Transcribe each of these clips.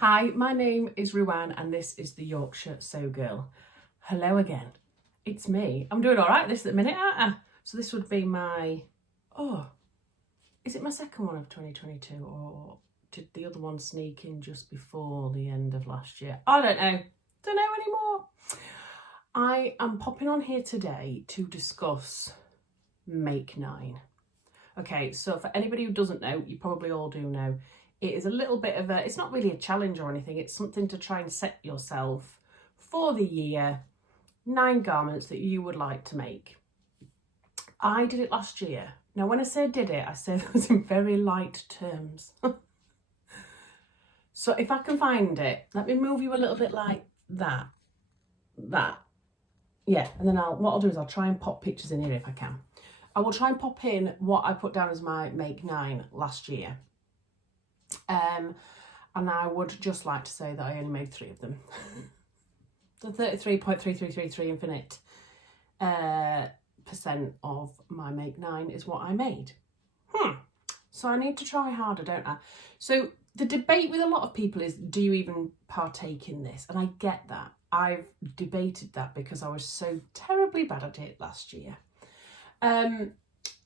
Hi, my name is Ruan and this is the Yorkshire Sew Girl. Hello again. It's me. I'm doing all right this at the minute, aren't I? So this would be my, is it my second one of 2022 or did the other one sneak in just before the end of last year? I don't know. Don't know anymore. I am popping on here today to discuss Make 9. Okay, so for anybody who doesn't know, you probably all do know, it is a little bit of a, it's not really a challenge or anything, it's something to try and set yourself for the year, 9 garments that you would like to make. I did it last year. Now when I say did it, I say those in very light terms. So if I can find it, let me move you a little bit like that. Yeah, and then what I'll do is I'll try and pop pictures in here if I can. I will try and pop in what I put down as my Make 9 last year. And I would just like to say that I only made 3 of them. The 33.3333 infinite percent of my Make 9 is what I made. So I need to try harder, don't I? So the debate with a lot of people is, do you even partake in this? And I get that. I've debated that because I was so terribly bad at it last year.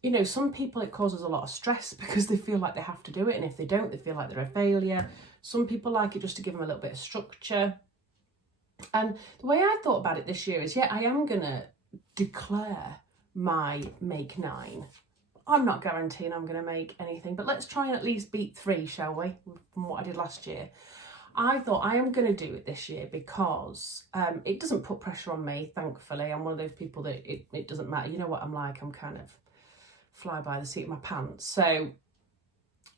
You know, some people it causes a lot of stress because they feel like they have to do it, and if they don't, they feel like they're a failure. Some people like it just to give them a little bit of structure. And the way I thought about it this year is, yeah, I am gonna declare my Make 9. I'm not guaranteeing I'm gonna make anything, but let's try and at least beat 3, shall we, from what I did last year. I thought I am going to do it this year because it doesn't put pressure on me, thankfully. I'm one of those people that it doesn't matter. You know what I'm like, I'm kind of fly by the seat of my pants. So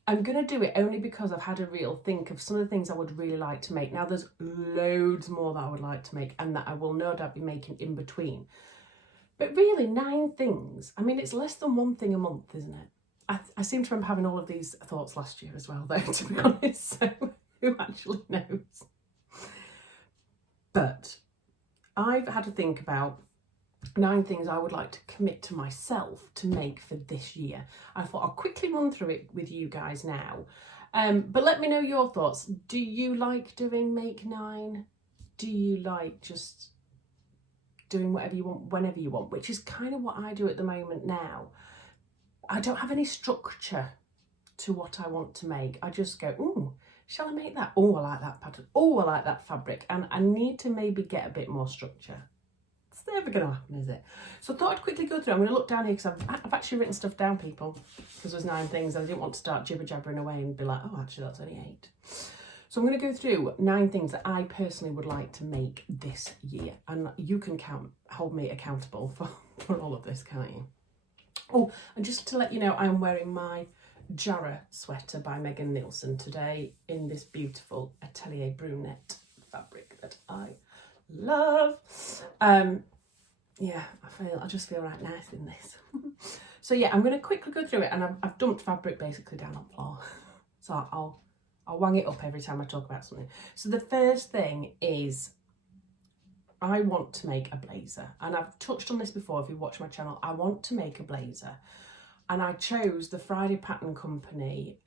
I'm going to do it only because I've had a real think of some of the things I would really like to make. Now there's loads more that I would like to make and that I will no doubt be making in between. But really 9 things, I mean, it's less than 1 thing a month, isn't it? I seem to remember having all of these thoughts last year as well, though, to be honest. So who actually knows? But I've had to think about 9 things I would like to commit to myself to make for this year. I thought I'll quickly run through it with you guys now. But let me know your thoughts. Do you like doing Make 9? Do you like just doing whatever you want, whenever you want? Which is kind of what I do at the moment now. I don't have any structure to what I want to make. I just go, ooh, shall I make that? Oh, I like that pattern. Oh, I like that fabric. And I need to maybe get a bit more structure. It's never going to happen, is it? So I thought I'd quickly go through. I'm going to look down here because I've actually written stuff down, people, because there's 9 things and I didn't want to start jibber-jabbering away and be like, oh, actually, that's only 8. So I'm going to go through 9 things that I personally would like to make this year. And you can hold me accountable for all of this, can't you? Oh, and just to let you know, I'm wearing my Jarrah sweater by Megan Nielsen today in this beautiful Atelier brunette fabric that I love. Yeah, I just feel right nice in this. So yeah, I'm going to quickly go through it, and I've dumped fabric basically down on the floor. So I'll wang it up every time I talk about something. So the first thing is I want to make a blazer, and I've touched on this before if you watch my channel. I want to make a blazer. And I chose the Friday Pattern Company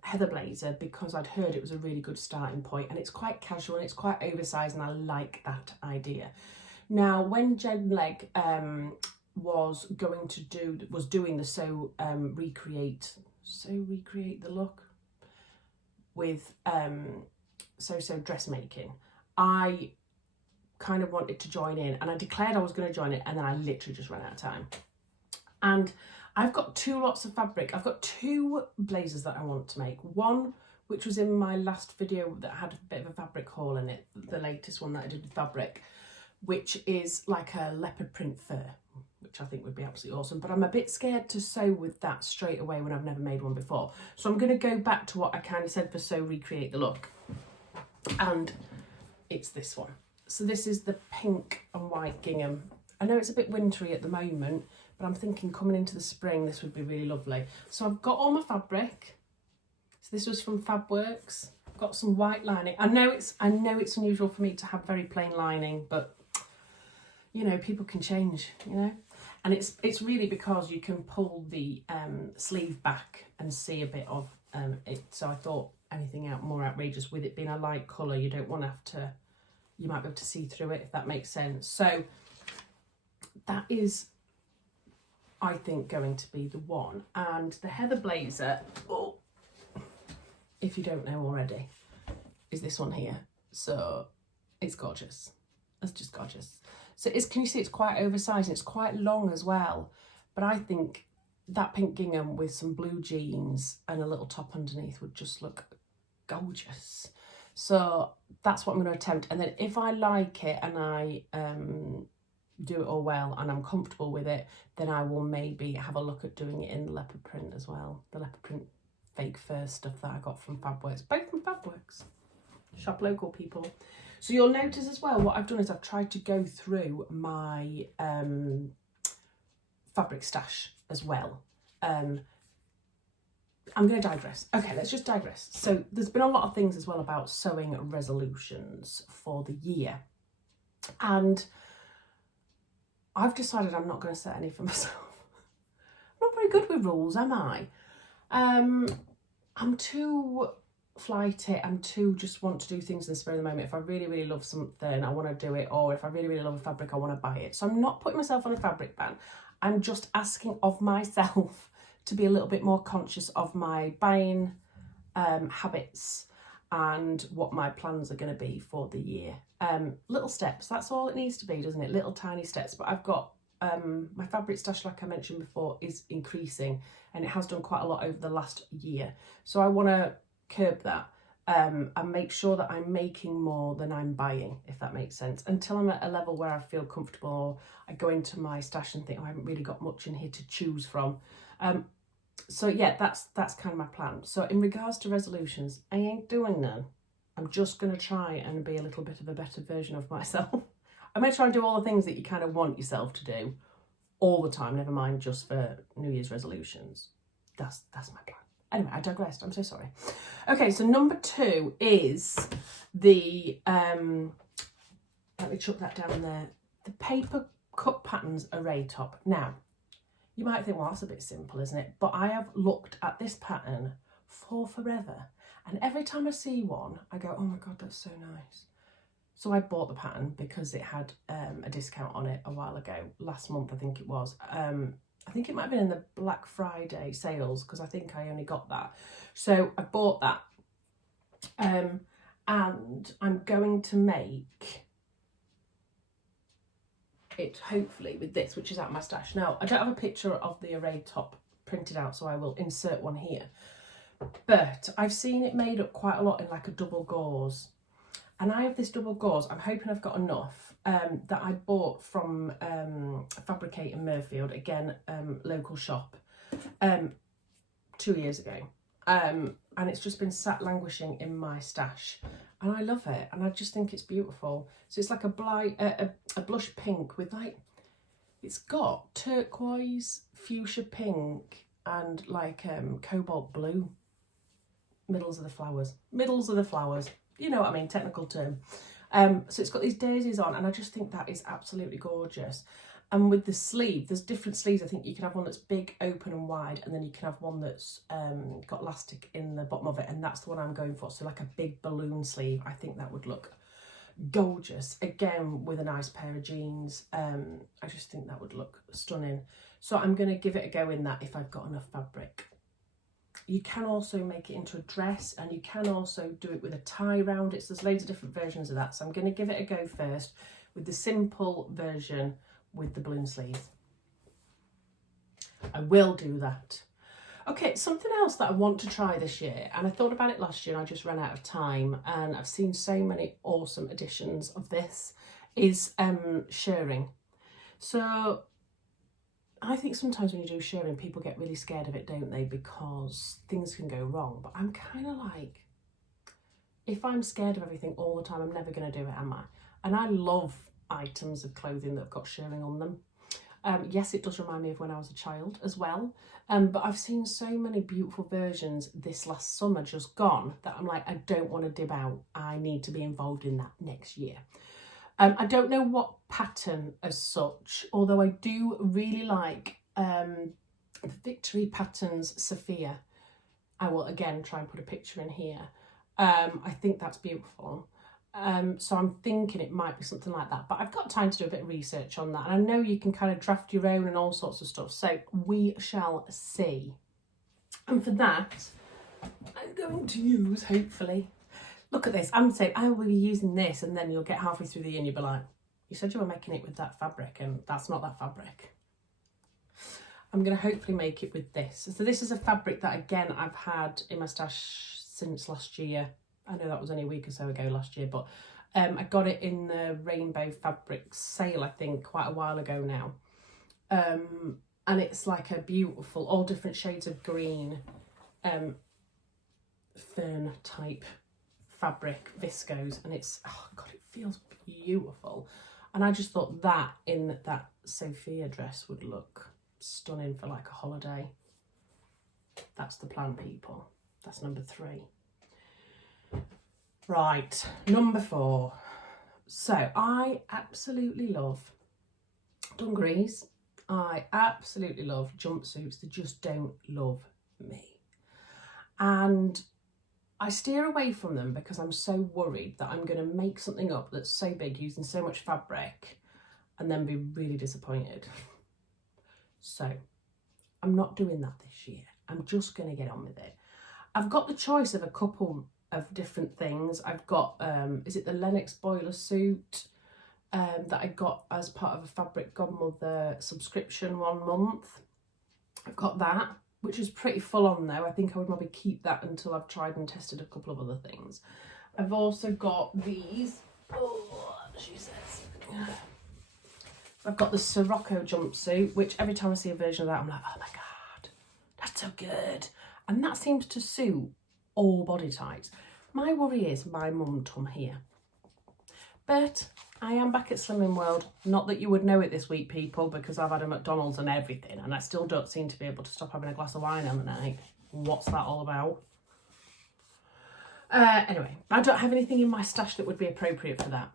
Heather blazer because I'd heard it was a really good starting point, and it's quite casual and it's quite oversized, and I like that idea. Now, when Jen Legg was doing the Sew Recreate the Look with Sew dressmaking, I kind of wanted to join in, and I declared I was going to join it, and then I literally just ran out of time. And I've got 2 lots of fabric. I've got 2 blazers that I want to make. One, which was in my last video that had a bit of a fabric haul in it, the latest one that I did with fabric, which is like a leopard print fur, which I think would be absolutely awesome. But I'm a bit scared to sew with that straight away when I've never made one before. So I'm going to go back to what I kind of said for Sew Recreate the Look. And it's this one. So this is the pink and white gingham. I know it's a bit wintry at the moment, but I'm thinking coming into the spring, this would be really lovely. So I've got all my fabric. So this was from Fabworks. I've got some white lining. I know it's unusual for me to have very plain lining, but you know, people can change, you know. And it's really because you can pull the sleeve back and see a bit of it. So I thought anything out more outrageous. With it being a light colour, you don't want to have to, you might be able to see through it, if that makes sense. So that is, I think, going to be the one. And the heather blazer, oh, if you don't know already, is this one here. So it's gorgeous. It's just gorgeous. So it's, can you see it's quite oversized and it's quite long as well. But I think that pink gingham with some blue jeans and a little top underneath would just look gorgeous. So that's what I'm going to attempt. And then if I like it and I do it all well and I'm comfortable with it, then I will maybe have a look at doing it in the leopard print as well. The leopard print fake fur stuff that I got from Fabworks, both from Fabworks. Shop local, people. So you'll notice as well, what I've done is I've tried to go through my fabric stash as well. I'm going to digress. Okay, let's just digress. So there's been a lot of things as well about sewing resolutions for the year. And I've decided I'm not going to set any for myself. I'm not very good with rules, am I? I'm too flighty. I'm too just want to do things in the spur of the moment. If I really, really love something, I want to do it. Or if I really, really love a fabric, I want to buy it. So I'm not putting myself on a fabric ban. I'm just asking of myself to be a little bit more conscious of my buying habits and what my plans are going to be for the year. Little steps, that's all it needs to be, doesn't it? Little tiny steps. But I've got my fabric stash, like I mentioned before, is increasing, and it has done quite a lot over the last year. So I want to curb that and make sure that I'm making more than I'm buying, if that makes sense, until I'm at a level where I feel comfortable. I go into my stash and think, oh, I haven't really got much in here to choose from. So yeah, that's kind of my plan. So in regards to resolutions, I ain't doing none. I'm just going to try and be a little bit of a better version of myself. I'm going to try and do all the things that you kind of want yourself to do all the time, never mind just for New Year's resolutions. That's my plan. Anyway, I digressed. I'm so sorry. Okay, so number 2 is the, let me chuck that down there, the paper cut patterns array top. Now, you might think, well, that's a bit simple, isn't it? But I have looked at this pattern for forever. And every time I see one, I go, oh my God, that's so nice. So I bought the pattern because it had a discount on it a while ago. Last month, I think it was. I think it might have been in the Black Friday sales because I think I only got that. So I bought that. And I'm going to make it hopefully with this, which is out of my stash. Now, I don't have a picture of the array top printed out, so I will insert one here. But I've seen it made up quite a lot in like a double gauze. And I have this double gauze. I'm hoping I've got enough that I bought from Fabricate in Murfield, again, local shop, 2 years ago. And it's just been sat languishing in my stash. And I love it. And I just think it's beautiful. So it's like a blush pink with like, it's got turquoise, fuchsia pink, and like cobalt blue. Middles of the flowers. You know what I mean, technical term. So it's got these daisies on, and I just think that is absolutely gorgeous. And with the sleeve, there's different sleeves. I think you can have one that's big, open and wide, and then you can have one that's got elastic in the bottom of it, and that's the one I'm going for. So like a big balloon sleeve. I think that would look gorgeous. Again, with a nice pair of jeans. I just think that would look stunning. So I'm going to give it a go in that if I've got enough fabric. You can also make it into a dress, and you can also do it with a tie around it. So there's loads of different versions of that. So I'm going to give it a go first with the simple version with the balloon sleeves. I will do that. Okay, something else that I want to try this year, and I thought about it last year and I just ran out of time, and I've seen so many awesome editions of this, is shirring. So I think sometimes when you do shirring, people get really scared of it, don't they? Because things can go wrong. But I'm kind of like, if I'm scared of everything all the time, I'm never going to do it, am I? And I love items of clothing that have got shirring on them. Yes, it does remind me of when I was a child as well. But I've seen so many beautiful versions this last summer just gone that I'm like, I don't want to dib out. I need to be involved in that next year. I don't know what pattern as such, although I do really like the Victory Patterns Sophia. I will again try and put a picture in here. I think that's beautiful. So I'm thinking it might be something like that, but I've got time to do a bit of research on that, and I know you can kind of draft your own and all sorts of stuff, so we shall see. And for that, I'm going to use, hopefully, look at this. I'm saying I will be using this, and then you'll get halfway through the year and you'll be like, you said you were making it with that fabric, and that's not that fabric. I'm going to hopefully make it with this. So this is a fabric that, again, I've had in my stash since last year. I know that was only a week or so ago last year, but I got it in the Rainbow Fabric sale, I think, quite a while ago now. And it's like a beautiful, all different shades of green, fern type fabric, viscose, and it's, oh God, it feels beautiful. And I just thought that in that Sophia dress would look stunning for like a holiday. That's the plan, people. That's number 3. Right, number 4. So I absolutely love dungarees. I absolutely love jumpsuits. They just don't love me. And I steer away from them because I'm so worried that I'm going to make something up that's so big using so much fabric and then be really disappointed. So I'm not doing that this year. I'm just going to get on with it. I've got the choice of a couple of different things. I've got, is it the Lennox boiler suit that I got as part of a Fabric Godmother subscription 1 month. I've got that, which is pretty full on though. I think I would probably keep that until I've tried and tested a couple of other things. I've also got these, oh, she says. I've got the Sirocco jumpsuit, which every time I see a version of that, I'm like, oh my God, that's so good. And that seems to suit all body types. My worry is my mum tum here. But I am back at Slimming World. Not that you would know it this week, people, because I've had a McDonald's and everything, and I still don't seem to be able to stop having a glass of wine on the night. What's that all about? Anyway, I don't have anything in my stash that would be appropriate for that.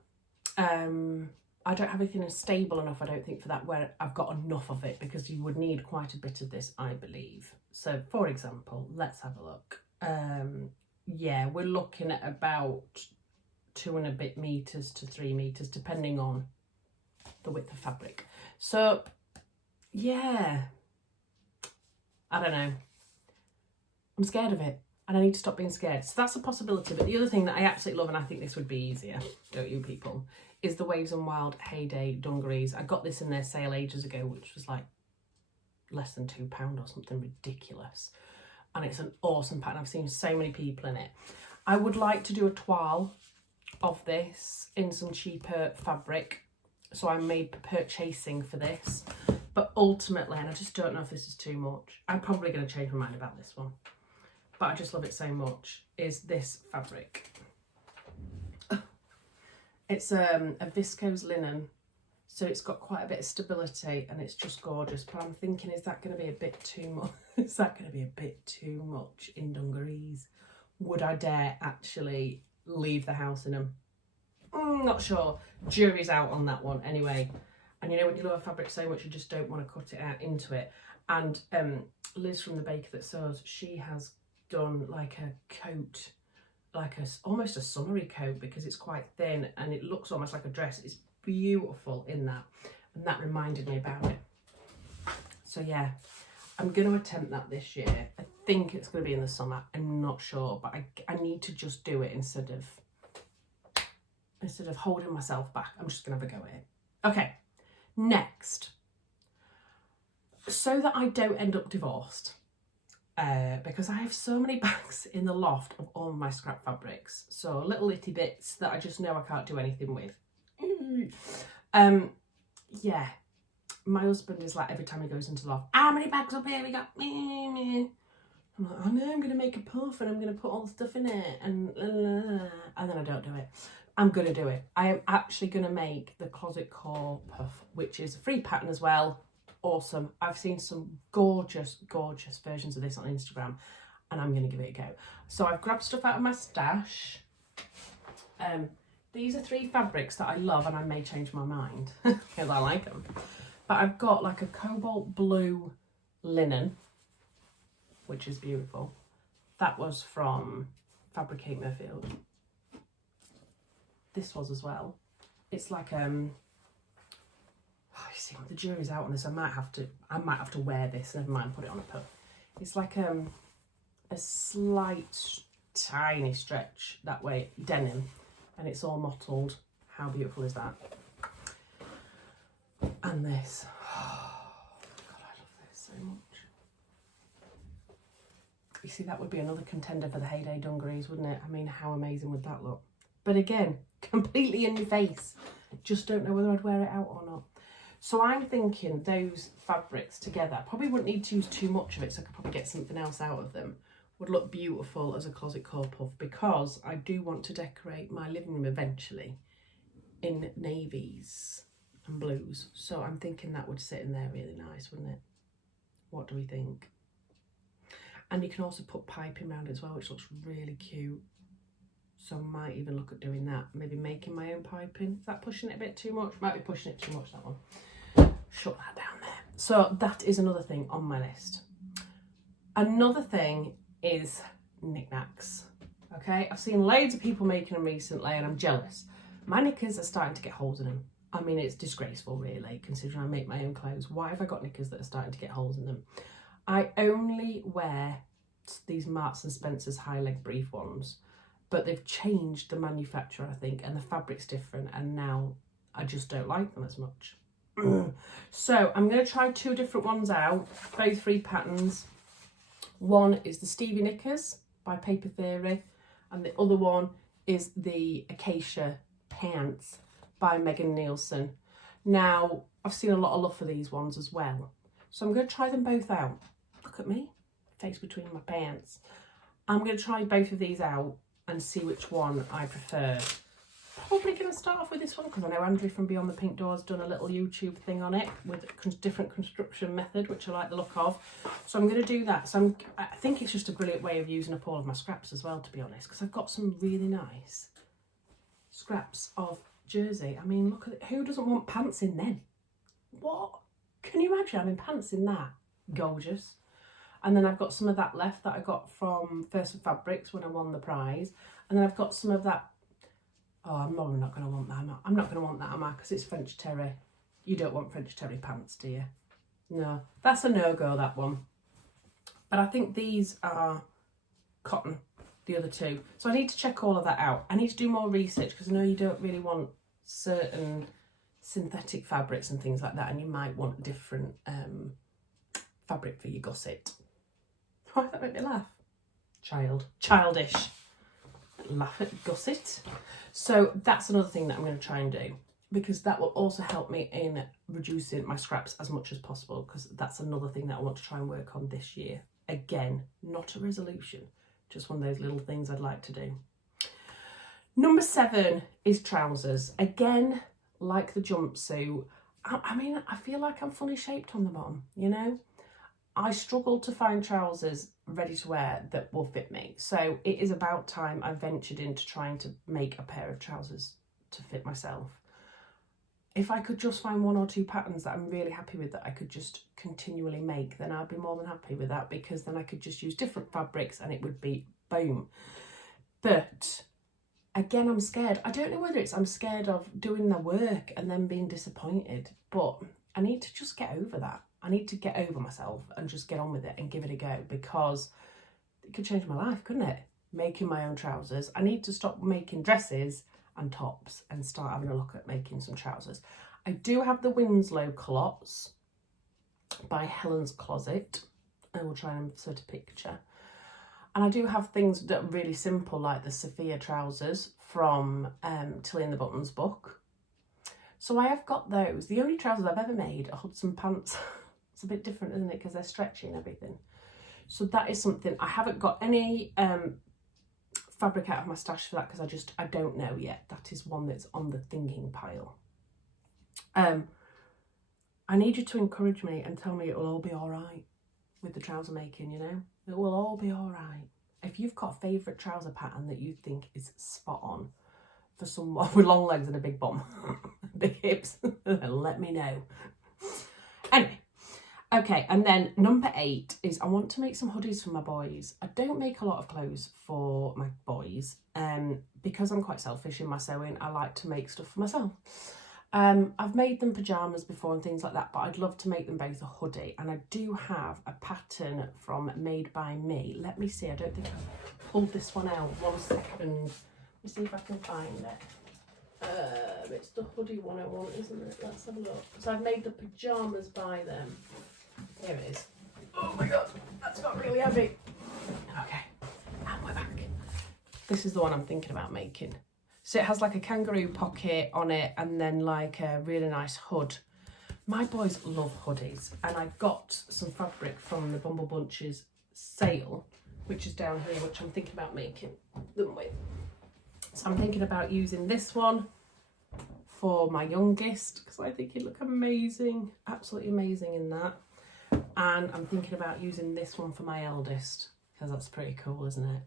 I don't have anything stable enough, I don't think, for that, where I've got enough of it, because you would need quite a bit of this, I believe. So, for example, let's have a look. Yeah, we're looking at about 2 and a bit meters to 3 meters, depending on the width of fabric. So, yeah, I don't know. I'm scared of it, and I need to stop being scared. So that's a possibility. But the other thing that I absolutely love, and I think this would be easier, don't you people, is the Waves and Wild Heyday dungarees. I got this in their sale ages ago, which was like less than £2 or something ridiculous. And it's an awesome pattern. I've seen so many people in it. I would like to do a toile of this in some cheaper fabric. So I may be purchasing for this. But ultimately, and I just don't know if this is too much, I'm probably going to change my mind about this one. But I just love it so much, is this fabric. It's a viscose linen, so it's got quite a bit of stability and it's just gorgeous. But I'm thinking, is that going to be a bit too much? Is that going to be a bit too much in dungarees? Would I dare actually leave the house in them? Not sure. Jury's out on that one anyway. And you know, when you love a fabric so much, you just don't want to cut it out into it. And Liz from The Baker That Sews, she has done like a coat, like almost a summery coat, because it's quite thin and it looks almost like a dress. It's beautiful in that, and that reminded me about it. So yeah, I'm going to attempt that this year. I think it's going to be in the summer. I'm not sure, but I need to just do it instead of holding myself back. I'm just going to have a go at it. Okay, next, so that I don't end up divorced, because I have so many bags in the loft of all my scrap fabrics, so little itty bits that I just know I can't do anything with. Yeah, my husband is like, every time he goes into the loft, how many bags up here we got? I'm like, I know, I'm going to make a puff and I'm going to put all the stuff in it, and then I don't do it. I'm going to do it. I am actually going to make the Closet Core puff, which is a free pattern as well. Awesome. I've seen some gorgeous, gorgeous versions of this on Instagram, and I'm going to give it a go. So I've grabbed stuff out of my stash. These are 3 fabrics that I love, and I may change my mind because I like them. But I've got like a cobalt blue linen, which is beautiful. That was from Fabricate Murfield. This was as well. It's like you see, the jury's out on this. I might have to wear this. Never mind, put it on a puff. It's like a slight, tiny stretch that way, denim, and it's all mottled. How beautiful is that? And this, oh God, I love this so much. You see, that would be another contender for the Heyday dungarees, wouldn't it? I mean, how amazing would that look? But again, completely in your face. Just don't know whether I'd wear it out or not. So I'm thinking those fabrics together, I probably wouldn't need to use too much of it, so I could probably get something else out of them, would look beautiful as a closet core puff, because I do want to decorate my living room eventually in navies and blues. So I'm thinking that would sit in there really nice, wouldn't it? What do we think? And you can also put piping around it as well, which looks really cute. So I might even look at doing that. Maybe making my own piping. Is that pushing it a bit too much? Might be pushing it too much, that one. Shut that down there. So that is another thing on my list. Another thing is knickknacks. Okay, I've seen loads of people making them recently and I'm jealous. My knickers are starting to get holes in them. I mean, it's disgraceful really, considering I make my own clothes. Why have I got knickers that are starting to get holes in them? I only wear these Marks and Spencer's high leg brief ones, but they've changed the manufacturer, I think, and the fabric's different, and now I just don't like them as much. So I'm going to try two different ones out, both 3 patterns. One is the Stevie Knickers by Paper Theory, and the other one is the Acacia Pants by Megan Nielsen. Now, I've seen a lot of love for these ones as well, so I'm going to try them both out. Look at me, face between my pants. I'm going to try both of these out and see which one I prefer. Probably going to start off with this one because I know Andrew from Beyond the Pink Door has done a little YouTube thing on it with a different construction method, which I like the look of. So I'm going to do that. So I think it's just a brilliant way of using up all of my scraps as well, to be honest, because I've got some really nice scraps of jersey. I mean, look at it. Who doesn't want pants in them? What? Can you imagine having pants in that? Gorgeous. And then I've got some of that left that I got from First Fabrics when I won the prize. And then I've got some of that. Oh, I'm probably not going to want that. I'm not going to want that, am I? Because it's French terry. You don't want French terry pants, do you? No, that's a no-go, that one. But I think these are cotton, the other two. So I need to check all of that out. I need to do more research because I know you don't really want certain synthetic fabrics and things like that, and you might want different fabric for your gusset. Why did that make me laugh? Childish. Laugh at gusset. So that's another thing that I'm going to try and do, because that will also help me in reducing my scraps as much as possible, because that's another thing that I want to try and work on this year. Again, not a resolution, just one of those little things I'd like to do. Number 7 is trousers. Again, like the jumpsuit, I mean, I feel like I'm funny shaped on the bottom, you know? I struggle to find trousers ready to wear that will fit me. So it is about time I ventured into trying to make a pair of trousers to fit myself. If I could just find 1 or 2 patterns that I'm really happy with that I could just continually make, then I'd be more than happy with that, because then I could just use different fabrics and it would be boom. But again, I'm scared. I don't know whether it's I'm scared of doing the work and then being disappointed, but I need to just get over that. I need to get over myself and just get on with it and give it a go, because it could change my life, couldn't it? Making my own trousers. I need to stop making dresses and tops and start having a look at making some trousers. I do have the Winslow culottes by Helen's Closet. I will try and insert a picture. And I do have things that are really simple, like the Sophia trousers from Tilly and the Buttons book. So I have got those. The only trousers I've ever made are Hudson pants. It's a bit different, isn't it? Because they're stretchy and everything. So that is something. I haven't got any fabric out of my stash for that, because I don't know yet. That is one that's on the thinking pile. I need you to encourage me and tell me it will all be all right with the trouser making, you know? It will all be all right. If you've got a favourite trouser pattern that you think is spot on for someone with long legs and a big bum, big hips, then let me know. Anyway, Okay, and then number 8 is I want to make some hoodies for my boys. I don't make a lot of clothes for my boys because I'm quite selfish in my sewing. I like to make stuff for myself. I've made them pajamas before and things like that, but I'd love to make them both a hoodie. And I do have a pattern from Made by Me. Let me see, I don't think I've pulled this one out. 1 second. Let me see if I can find it. It's the hoodie one I want, isn't it? Let's have a look. So I've made the pajamas by them. Here it is. Oh my god, that's got really heavy. Okay, and we're back. This is the one I'm thinking about making. So it has like a kangaroo pocket on it and then like a really nice hood. My boys love hoodies, and I got some fabric from the Bumble Bunches sale, which is down here, which I'm thinking about making them with. So I'm thinking about using this one for my youngest because I think he'd look amazing, absolutely amazing in that. And I'm thinking about using this one for my eldest because that's pretty cool, isn't it?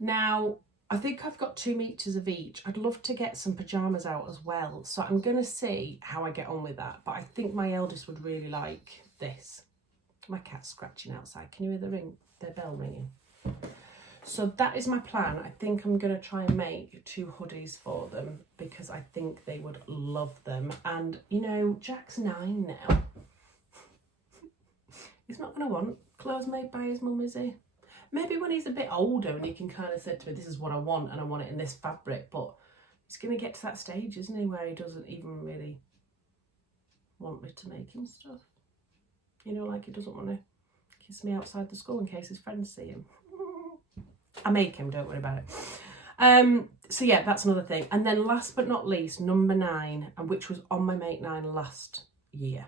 Now, I think I've got 2 meters of each. I'd love to get some pajamas out as well. So I'm going to see how I get on with that. But I think my eldest would really like this. My cat's scratching outside. Can you hear the bell ringing? So that is my plan. I think I'm going to try and make 2 hoodies for them because I think they would love them. And, you know, Jack's 9 now. He's not going to want clothes made by his mum, is he? Maybe when he's a bit older and he can kind of say to me, this is what I want and I want it in this fabric. But he's going to get to that stage, isn't he, where he doesn't even really want me to make him stuff. You know, like he doesn't want to kiss me outside the school in case his friends see him. I make him, don't worry about it. So yeah, that's another thing. And then last but not least, number 9, and which was on my Make 9 last year,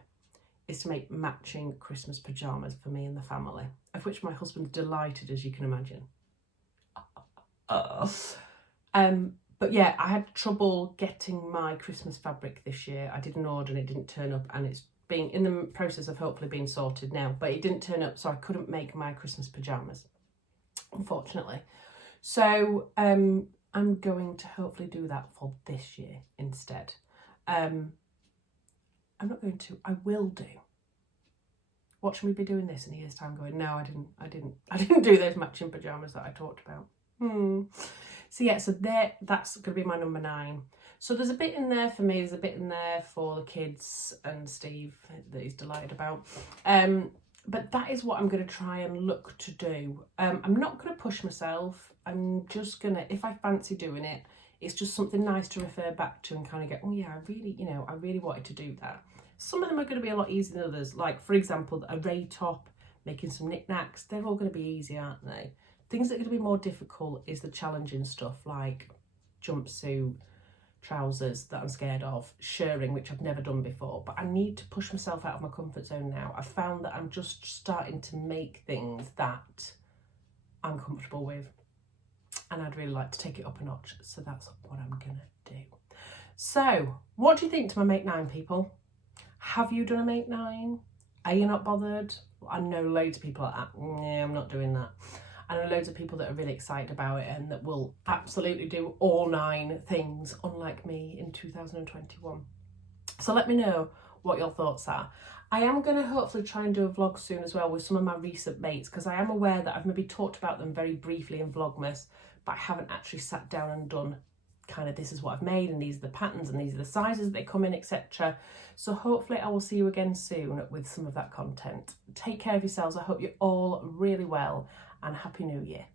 is to make matching Christmas pajamas for me and the family, of which my husband's delighted, as you can imagine. But yeah, I had trouble getting my Christmas fabric this year. I did an order and it didn't turn up, and it's being in the process of hopefully being sorted now, but it didn't turn up, so I couldn't make my Christmas pajamas, unfortunately. So I'm going to hopefully do that for this year instead. I'm not going to, I will do. Watch me be doing this in a year's time going, no, I didn't do those matching pajamas that I talked about. So yeah, so that's going to be my number 9. So there's a bit in there for me, there's a bit in there for the kids and Steve that he's delighted about. But that is what I'm going to try and look to do. I'm not going to push myself. I'm just going to, if I fancy doing it, it's just something nice to refer back to and kind of go, oh yeah, I really wanted to do that. Some of them are going to be a lot easier than others. Like, for example, a ray top, making some knickknacks, they're all going to be easy, aren't they? Things that are going to be more difficult is the challenging stuff like jumpsuit, trousers that I'm scared of, shirring, which I've never done before. But I need to push myself out of my comfort zone now. I've found that I'm just starting to make things that I'm comfortable with. And I'd really like to take it up a notch. So that's what I'm going to do. So, what do you think to my Make 9 people? Have you done a Make 9? Are you not bothered? I know loads of people are yeah, I'm not doing that. I know loads of people that are really excited about it and that will absolutely do all 9 things, unlike me in 2021. So let me know what your thoughts are. I am going to hopefully try and do a vlog soon as well with some of my recent mates, because I am aware that I've maybe talked about them very briefly in Vlogmas, but I haven't actually sat down and done kind of this is what I've made and these are the patterns and these are the sizes they come in, etc. So hopefully I will see you again soon with some of that content. Take care of yourselves. I hope you're all really well and Happy New Year.